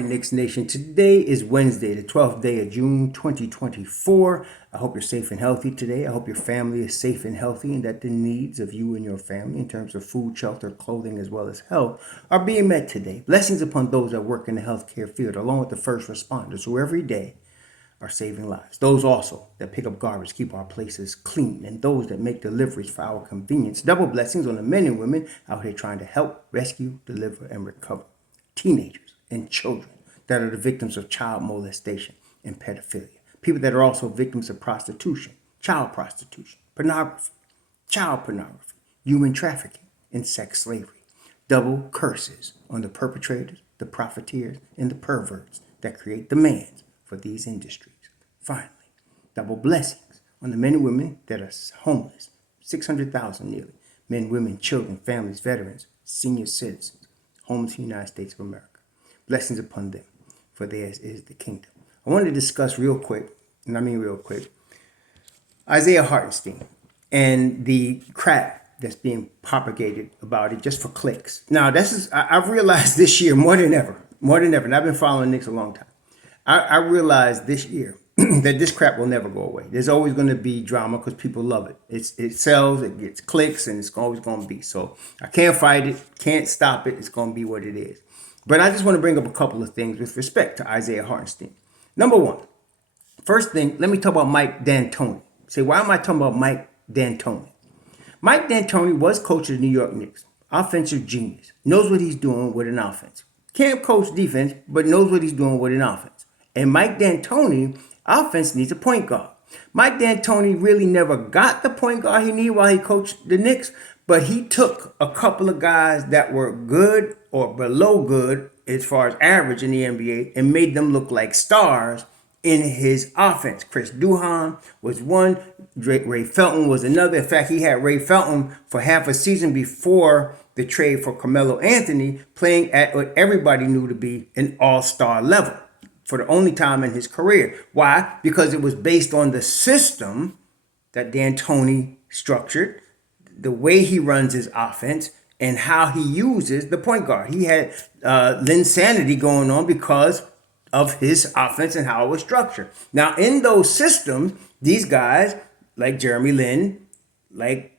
Knicks Nation. Today is Wednesday, the 12th day of June 2024. I hope you're safe and healthy today. I hope your family is safe and healthy and that the needs of you and your family in terms of food, shelter, clothing, as well as health are being met today. Blessings upon those that work in the healthcare field, along with the first responders who every day are saving lives. Those also that pick up garbage, keep our places clean, and those that make deliveries for our convenience. Double blessings on the men and women out here trying to help, rescue, deliver, and recover teenagers and children that are the victims of child molestation and pedophilia. People that are also victims of prostitution, child pornography, human trafficking, and sex slavery. Double curses on the perpetrators, the profiteers, and the perverts that create demands for these industries. Finally, double blessings on the men and women that are homeless, 600,000 nearly, men, women, children, families, veterans, senior citizens, homeless in the United States of America. Blessings upon them, for theirs is the kingdom. I want to discuss real quick, and I mean real quick, Isaiah Hartenstein and the crap that's being propagated about it just for clicks. Now, I've realized this year more than ever, and I've been following Knicks a long time. I realized this year that this crap will never go away. There's always going to be drama because people love it. It sells, it gets clicks, and it's always going to be. So I can't fight it, can't stop it. It's going to be what it is. But I just want to bring up a couple of things with respect to Isaiah Hartenstein. Number one, first thing, let me talk about Mike D'Antoni. Say, why am I talking about Mike D'Antoni? Mike D'Antoni was coach of the New York Knicks. Offensive genius. Knows what he's doing with an offense. Can't coach defense, but knows what he's doing with an offense. And Mike D'Antoni, offense needs a point guard. Mike D'Antoni really never got the point guard he needed while he coached the Knicks, but he took a couple of guys that were good or below good as far as average in the NBA and made them look like stars in his offense. Chris Duhon was one. Ray Felton was another. In fact, he had Ray Felton for half a season before the trade for Carmelo Anthony, playing at what everybody knew to be an all-star level for the only time in his career. Why? Because it was based on the system that D'Antoni structured, the way he runs his offense, and how he uses the point guard. He had Linsanity going on because of his offense and how it was structured. Now, in those systems, these guys like Jeremy Lin, like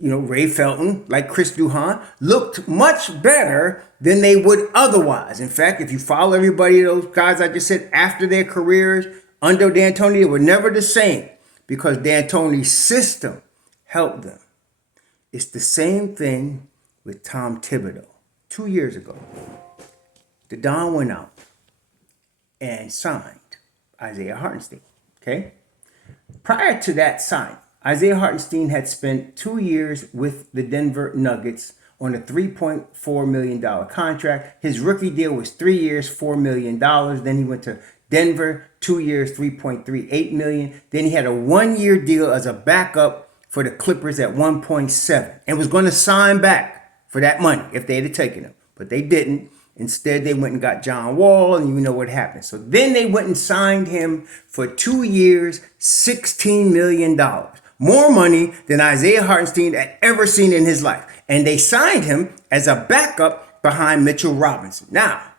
Ray Felton, like Chris Duhon, looked much better than they would otherwise. In fact, if you follow everybody, those guys I just said, after their careers under D'Antoni, they were never the same because D'Antoni's system helped them. It's the same thing with Tom Thibodeau. 2 years ago, the Don went out and signed Isaiah Hartenstein. Okay? Prior to that sign, Isaiah Hartenstein had spent 2 years with the Denver Nuggets on a $3.4 million contract. His rookie deal was 3 years, $4 million. Then he went to Denver, 2 years, $3.38 million. Then he had a 1 year deal as a backup for the Clippers at 1.7 and was going to sign back for that money if they had taken him. But they didn't. Instead, they went and got John Wall, and you know what happened. So then they went and signed him for 2 years, $16 million. More money than Isaiah Hartenstein had ever seen in his life. And they signed him as a backup behind Mitchell Robinson. Now,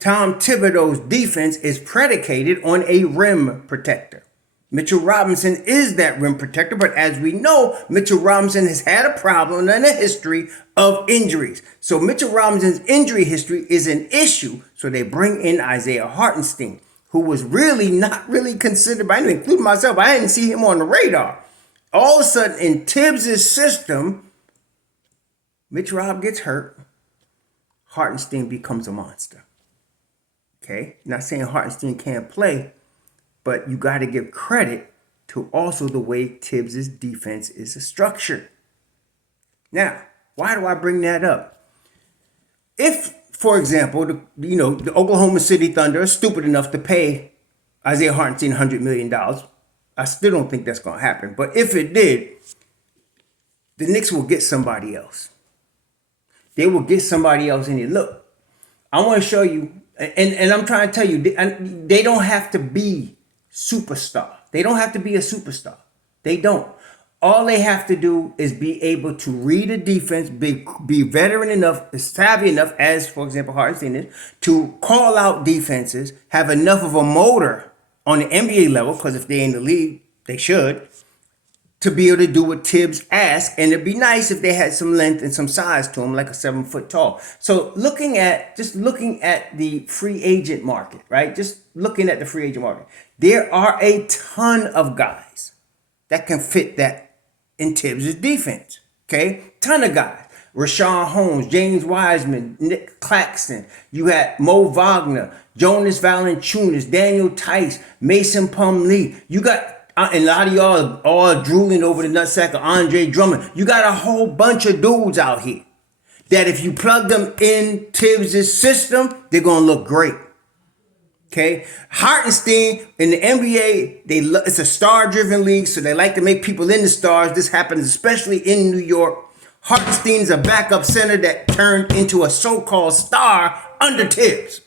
Tom Thibodeau's defense is predicated on a rim protector. Mitchell Robinson is that rim protector, but as we know, Mitchell Robinson has had a problem and a history of injuries. So Mitchell Robinson's injury history is an issue. So they bring in Isaiah Hartenstein, who was really not really considered by anyone, including myself. I didn't see him on the radar. All of a sudden, in Tibbs' system, Mitch Rob gets hurt. Hartenstein becomes a monster. Okay? Not saying Hartenstein can't play, but you got to give credit to also the way Tibbs' defense is structured. Now, why do I bring that up? If, for example, the Oklahoma City Thunder are stupid enough to pay Isaiah Hartenstein $100 million, I still don't think that's going to happen. But if it did, the Knicks will get somebody else. They will get somebody else in here. Look, I want to show you, and I'm trying to tell you, they don't have to be superstar. They don't have to be a superstar. They don't. All they have to do is be able to read a defense, be veteran enough, savvy enough, as for example Hartenstein is, to call out defenses, have enough of a motor on the NBA level, because if they're in the league, they should, to be able to do what Tibbs asks. And it'd be nice if they had some length and some size to them, like a 7 foot tall. So looking at the free agent market, right? Just looking at the free agent market, there are a ton of guys that can fit that in Tibbs' defense. Okay? Ton of guys. Rashawn Holmes, James Wiseman, Nick Claxton. You had Mo Wagner, Jonas Valanciunas, Daniel Tice, Mason Plumlee. You got, and a lot of y'all all drooling over the nutsack of Andre Drummond. You got a whole bunch of dudes out here that if you plug them in Tibbs' system, they're going to look great. Okay, Hartenstein in the NBA, it's a star-driven league, so they like to make people into stars. This happens especially in New York. Hartenstein's a backup center that turned into a so-called star under Tibbs.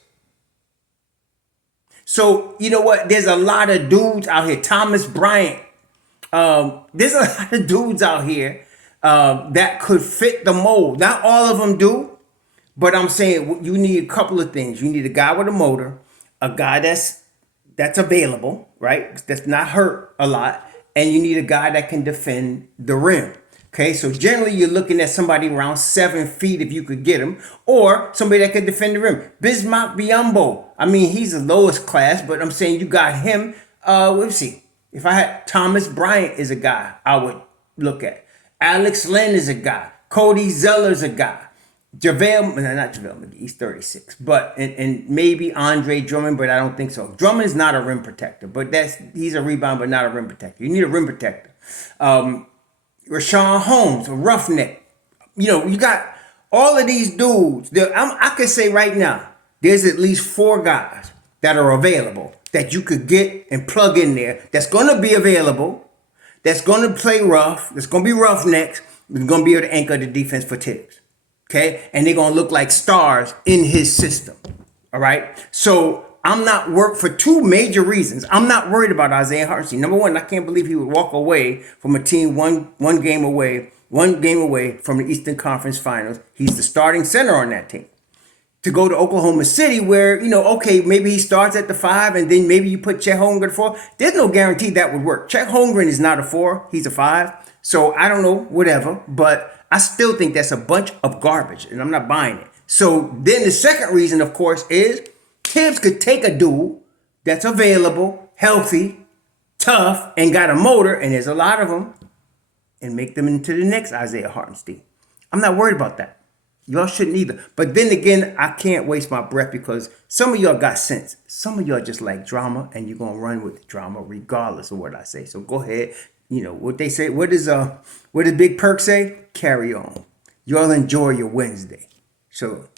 So you know what? There's a lot of dudes out here. Thomas Bryant. There's a lot of dudes out here that could fit the mold. Not all of them do, but I'm saying you need a couple of things. You need a guy with a motor, a guy that's available, right? That's not hurt a lot. And you need a guy that can defend the rim. Okay, so generally you're looking at somebody around 7 feet if you could get him, or somebody that can defend the rim. Bismack Biyombo. I mean, he's the lowest class, but I'm saying you got him. Let's see. If I had Thomas Bryant is a guy I would look at. Alex Len is a guy. Cody Zeller's a guy. Not JaVale McGee, he's 36. But and maybe Andre Drummond, but I don't think so. Drummond is not a rim protector, but he's a rebound, but not a rim protector. You need a rim protector. Rashawn Holmes, a roughneck. You know, you got all of these dudes. I could say right now, there's at least 4 guys that are available that you could get and plug in there. That's going to be available. That's going to play rough. That's going to be roughnecks. We're going to be able to anchor the defense for Tibbs. Okay? And they're going to look like stars in his system. All right? So I'm not worried for 2 major reasons. I'm not worried about Isaiah Hartenstein. Number one, I can't believe he would walk away from a team one game away from the Eastern Conference Finals. He's the starting center on that team. To go to Oklahoma City where, okay, maybe he starts at the 5 and then maybe you put Chet Holmgren at 4. There's no guarantee that would work. Chet Holmgren is not a 4. He's a 5. So I don't know, whatever. But I still think that's a bunch of garbage and I'm not buying it. So then the second reason, of course, is Tibbs could take a dude that's available, healthy, tough, and got a motor, and there's a lot of them, and make them into the next Isaiah Hartenstein. I'm not worried about that. Y'all shouldn't either. But then again, I can't waste my breath because some of y'all got sense. Some of y'all just like drama, and you're going to run with the drama regardless of what I say. So go ahead. What they say. What does Big Perk say? Carry on. Y'all enjoy your Wednesday. So